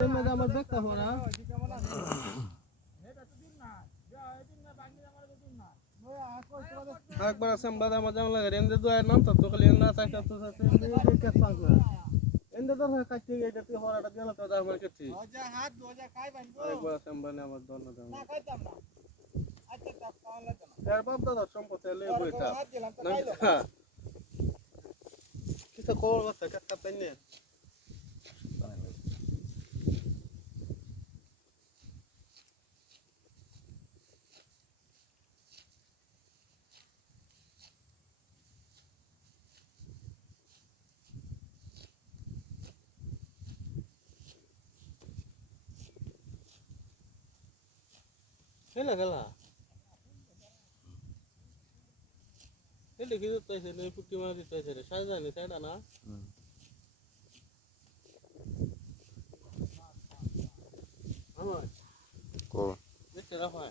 আমার দেখতে হবে না একবার আছে আমরা আমার জানা লাগে এন্ডে তো আর নাম তো খালি না তাই তো সাথে কে পাঁচ না এন্ডে তো কাটতে এটা তুই হরাটা গেল তো আমার কাছে ওজা হাত ওজা খাই বানবো একবার আছে আমরা আমার দল না না খাইতাম না আচ্ছা তা খাওয়া লাগে না এর বাপ দাদা সম্পত্তি লয়ে বইতা না কিছু কল কথা কাটতে পাইনে খেলা খেলা এটা কি তো তাইছে নেই পুটি মারা দিতেছে রে সাজা জানি তাইটা না আমার কো দেখতে রাখা